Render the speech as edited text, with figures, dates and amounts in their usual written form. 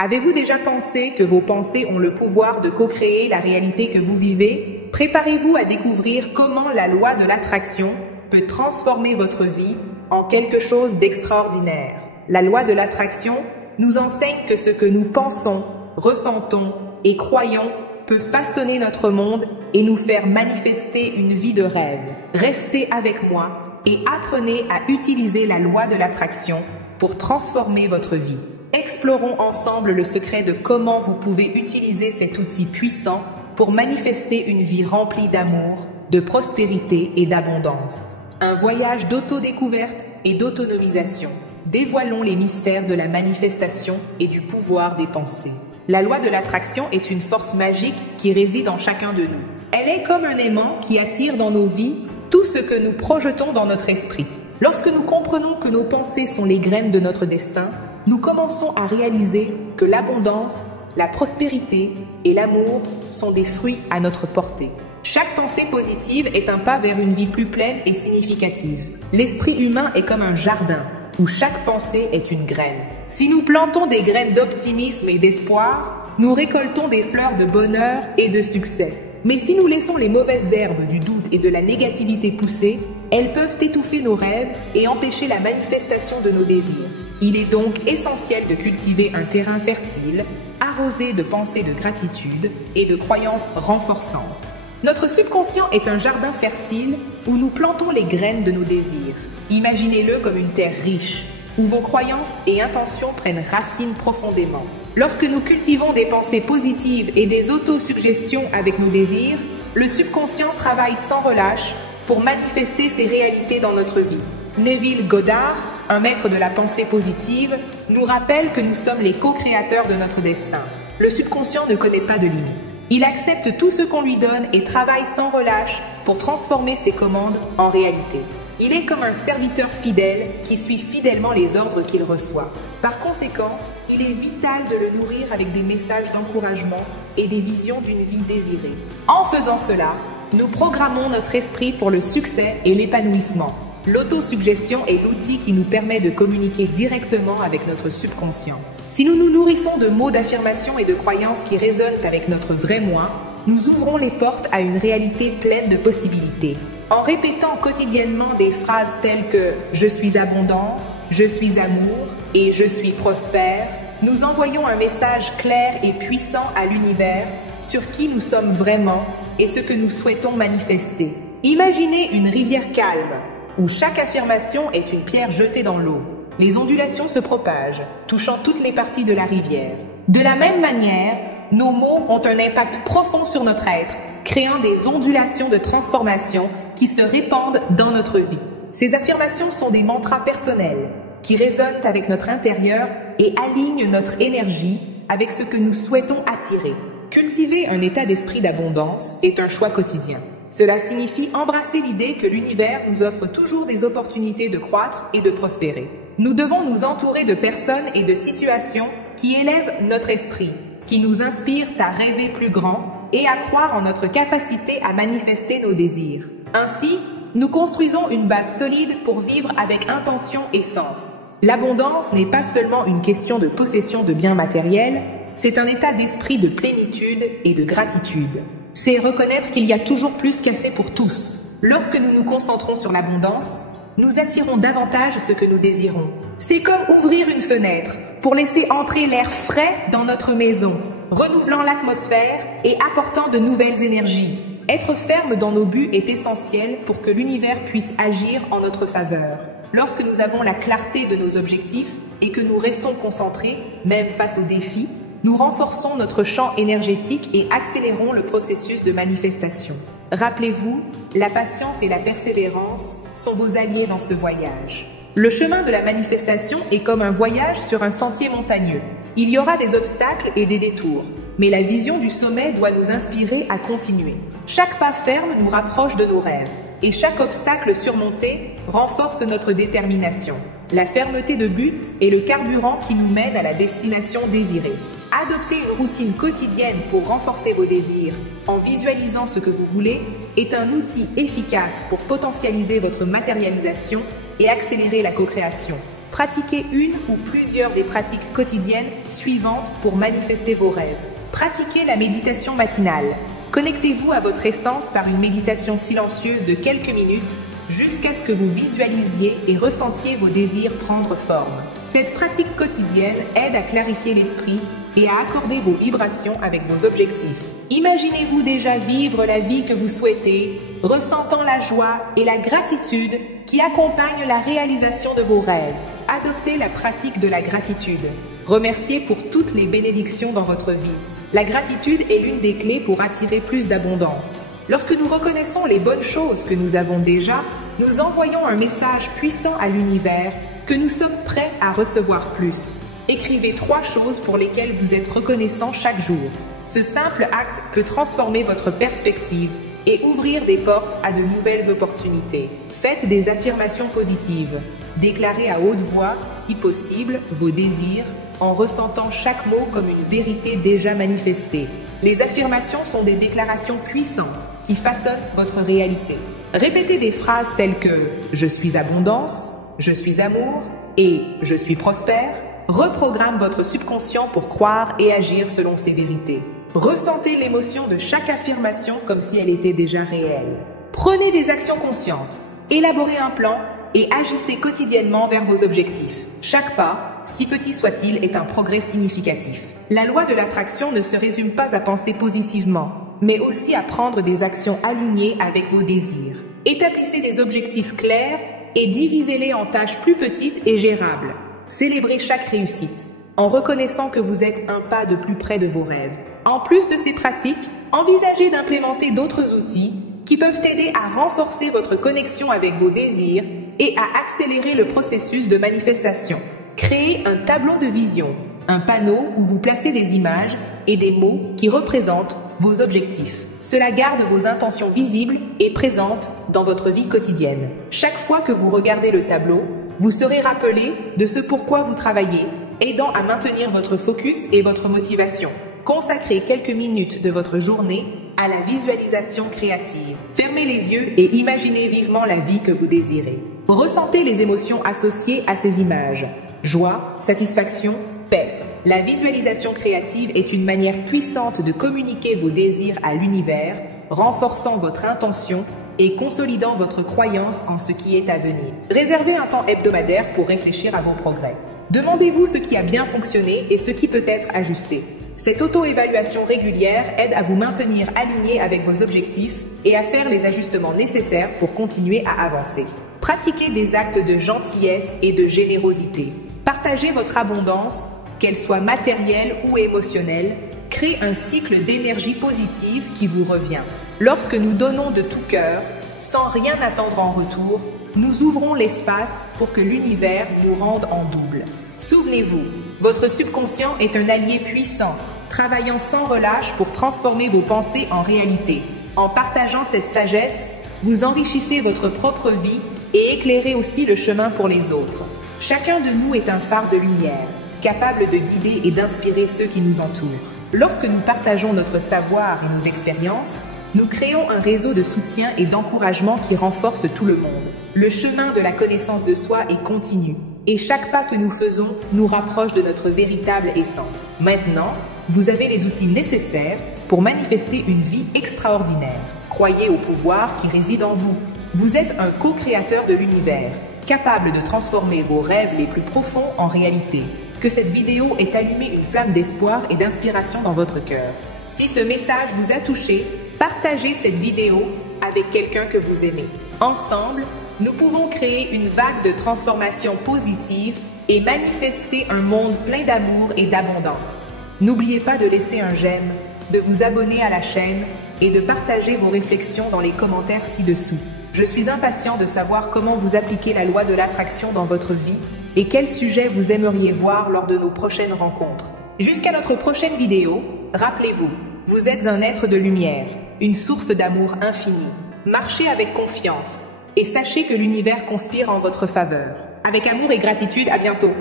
Avez-vous déjà pensé que vos pensées ont le pouvoir de co-créer la réalité que vous vivez? Préparez-vous à découvrir comment la loi de l'attraction peut transformer votre vie en quelque chose d'extraordinaire. La loi de l'attraction nous enseigne que ce que nous pensons, ressentons et croyons peut façonner notre monde et nous faire manifester une vie de rêve. Restez avec moi et apprenez à utiliser la loi de l'attraction pour transformer votre vie. Explorons ensemble le secret de comment vous pouvez utiliser cet outil puissant pour manifester une vie remplie d'amour, de prospérité et d'abondance. Un voyage d'autodécouverte et d'autonomisation. Dévoilons les mystères de la manifestation et du pouvoir des pensées. La loi de l'attraction est une force magique qui réside en chacun de nous. Elle est comme un aimant qui attire dans nos vies tout ce que nous projetons dans notre esprit. Lorsque nous comprenons que nos pensées sont les graines de notre destin, nous commençons à réaliser que l'abondance, la prospérité et l'amour sont des fruits à notre portée. Chaque pensée positive est un pas vers une vie plus pleine et significative. L'esprit humain est comme un jardin où chaque pensée est une graine. Si nous plantons des graines d'optimisme et d'espoir, nous récoltons des fleurs de bonheur et de succès. Mais si nous laissons les mauvaises herbes du doute et de la négativité pousser, elles peuvent étouffer nos rêves et empêcher la manifestation de nos désirs. Il est donc essentiel de cultiver un terrain fertile, arrosé de pensées de gratitude et de croyances renforçantes. Notre subconscient est un jardin fertile où nous plantons les graines de nos désirs. Imaginez-le comme une terre riche, où vos croyances et intentions prennent racine profondément. Lorsque nous cultivons des pensées positives et des autosuggestions avec nos désirs, le subconscient travaille sans relâche pour manifester ses réalités dans notre vie. Neville Goddard, un maître de la pensée positive, nous rappelle que nous sommes les co-créateurs de notre destin. Le subconscient ne connaît pas de limites. Il accepte tout ce qu'on lui donne et travaille sans relâche pour transformer ses commandes en réalité. Il est comme un serviteur fidèle qui suit fidèlement les ordres qu'il reçoit. Par conséquent, il est vital de le nourrir avec des messages d'encouragement et des visions d'une vie désirée. En faisant cela, nous programmons notre esprit pour le succès et l'épanouissement. L'autosuggestion est l'outil qui nous permet de communiquer directement avec notre subconscient. Si nous nous nourrissons de mots d'affirmation et de croyances qui résonnent avec notre vrai moi, nous ouvrons les portes à une réalité pleine de possibilités. En répétant quotidiennement des phrases telles que « je suis abondance »,« je suis amour » et « je suis prospère », nous envoyons un message clair et puissant à l'univers sur qui nous sommes vraiment et ce que nous souhaitons manifester. Imaginez une rivière calme où chaque affirmation est une pierre jetée dans l'eau. Les ondulations se propagent, touchant toutes les parties de la rivière. De la même manière, nos mots ont un impact profond sur notre être, créant des ondulations de transformation qui se répandent dans notre vie. Ces affirmations sont des mantras personnels qui résonnent avec notre intérieur et alignent notre énergie avec ce que nous souhaitons attirer. Cultiver un état d'esprit d'abondance est un choix quotidien. Cela signifie embrasser l'idée que l'univers nous offre toujours des opportunités de croître et de prospérer. Nous devons nous entourer de personnes et de situations qui élèvent notre esprit, qui nous inspirent à rêver plus grand et à croire en notre capacité à manifester nos désirs. Ainsi, nous construisons une base solide pour vivre avec intention et sens. L'abondance n'est pas seulement une question de possession de biens matériels, c'est un état d'esprit de plénitude et de gratitude. C'est reconnaître qu'il y a toujours plus qu'assez pour tous. Lorsque nous nous concentrons sur l'abondance, nous attirons davantage ce que nous désirons. C'est comme ouvrir une fenêtre pour laisser entrer l'air frais dans notre maison, renouvelant l'atmosphère et apportant de nouvelles énergies. Être ferme dans nos buts est essentiel pour que l'univers puisse agir en notre faveur. Lorsque nous avons la clarté de nos objectifs et que nous restons concentrés, même face aux défis, nous renforçons notre champ énergétique et accélérons le processus de manifestation. Rappelez-vous, la patience et la persévérance sont vos alliés dans ce voyage. Le chemin de la manifestation est comme un voyage sur un sentier montagneux. Il y aura des obstacles et des détours, mais la vision du sommet doit nous inspirer à continuer. Chaque pas ferme nous rapproche de nos rêves, et chaque obstacle surmonté renforce notre détermination. La fermeté de but est le carburant qui nous mène à la destination désirée. Adopter une routine quotidienne pour renforcer vos désirs en visualisant ce que vous voulez est un outil efficace pour potentialiser votre matérialisation et accélérer la co-création. Pratiquez une ou plusieurs des pratiques quotidiennes suivantes pour manifester vos rêves. Pratiquez la méditation matinale. Connectez-vous à votre essence par une méditation silencieuse de quelques minutes jusqu'à ce que vous visualisiez et ressentiez vos désirs prendre forme. Cette pratique quotidienne aide à clarifier l'esprit et à accorder vos vibrations avec vos objectifs. Imaginez-vous déjà vivre la vie que vous souhaitez, ressentant la joie et la gratitude qui accompagnent la réalisation de vos rêves. Adoptez la pratique de la gratitude. Remerciez pour toutes les bénédictions dans votre vie. La gratitude est l'une des clés pour attirer plus d'abondance. Lorsque nous reconnaissons les bonnes choses que nous avons déjà, nous envoyons un message puissant à l'univers que nous sommes prêts à recevoir plus. Écrivez 3 choses pour lesquelles vous êtes reconnaissant chaque jour. Ce simple acte peut transformer votre perspective et ouvrir des portes à de nouvelles opportunités. Faites des affirmations positives. Déclarez à haute voix, si possible, vos désirs en ressentant chaque mot comme une vérité déjà manifestée. Les affirmations sont des déclarations puissantes qui façonnent votre réalité. Répétez des phrases telles que « Je suis abondance »,« Je suis amour » et « Je suis prospère ». Reprogramme votre subconscient pour croire et agir selon ces vérités. Ressentez l'émotion de chaque affirmation comme si elle était déjà réelle. Prenez des actions conscientes. Élaborez un plan et agissez quotidiennement vers vos objectifs. Chaque pas, si petit soit-il, est un progrès significatif. La loi de l'attraction ne se résume pas à penser positivement, mais aussi à prendre des actions alignées avec vos désirs. Établissez des objectifs clairs et divisez-les en tâches plus petites et gérables. Célébrez chaque réussite, en reconnaissant que vous êtes un pas de plus près de vos rêves. En plus de ces pratiques, envisagez d'implémenter d'autres outils qui peuvent aider à renforcer votre connexion avec vos désirs et à accélérer le processus de manifestation. Créez un tableau de vision, un panneau où vous placez des images et des mots qui représentent vos objectifs. Cela garde vos intentions visibles et présentes dans votre vie quotidienne. Chaque fois que vous regardez le tableau, vous serez rappelé de ce pourquoi vous travaillez, aidant à maintenir votre focus et votre motivation. Consacrez quelques minutes de votre journée à la visualisation créative. Fermez les yeux et imaginez vivement la vie que vous désirez. Ressentez les émotions associées à ces images. Joie, satisfaction, paix. La visualisation créative est une manière puissante de communiquer vos désirs à l'univers, renforçant votre intention et consolidant votre croyance en ce qui est à venir. Réservez un temps hebdomadaire pour réfléchir à vos progrès. Demandez-vous ce qui a bien fonctionné et ce qui peut être ajusté. Cette auto-évaluation régulière aide à vous maintenir aligné avec vos objectifs et à faire les ajustements nécessaires pour continuer à avancer. Pratiquez des actes de gentillesse et de générosité. Partagez votre abondance, qu'elle soit matérielle ou émotionnelle. Créez un cycle d'énergie positive qui vous revient. Lorsque nous donnons de tout cœur, sans rien attendre en retour, nous ouvrons l'espace pour que l'univers nous rende en double. Souvenez-vous, votre subconscient est un allié puissant, travaillant sans relâche pour transformer vos pensées en réalité. En partageant cette sagesse, vous enrichissez votre propre vie et éclairez aussi le chemin pour les autres. Chacun de nous est un phare de lumière, capable de guider et d'inspirer ceux qui nous entourent. Lorsque nous partageons notre savoir et nos expériences, nous créons un réseau de soutien et d'encouragement qui renforce tout le monde. Le chemin de la connaissance de soi est continu, et chaque pas que nous faisons nous rapproche de notre véritable essence. Maintenant, vous avez les outils nécessaires pour manifester une vie extraordinaire. Croyez au pouvoir qui réside en vous. Vous êtes un co-créateur de l'univers, capable de transformer vos rêves les plus profonds en réalité. Que cette vidéo ait allumé une flamme d'espoir et d'inspiration dans votre cœur. Si ce message vous a touché, partagez cette vidéo avec quelqu'un que vous aimez. Ensemble, nous pouvons créer une vague de transformation positive et manifester un monde plein d'amour et d'abondance. N'oubliez pas de laisser un j'aime, de vous abonner à la chaîne et de partager vos réflexions dans les commentaires ci-dessous. Je suis impatient de savoir comment vous appliquez la loi de l'attraction dans votre vie et quels sujets vous aimeriez voir lors de nos prochaines rencontres. Jusqu'à notre prochaine vidéo, rappelez-vous, vous êtes un être de lumière, une source d'amour infini. Marchez avec confiance et sachez que l'univers conspire en votre faveur. Avec amour et gratitude, à bientôt.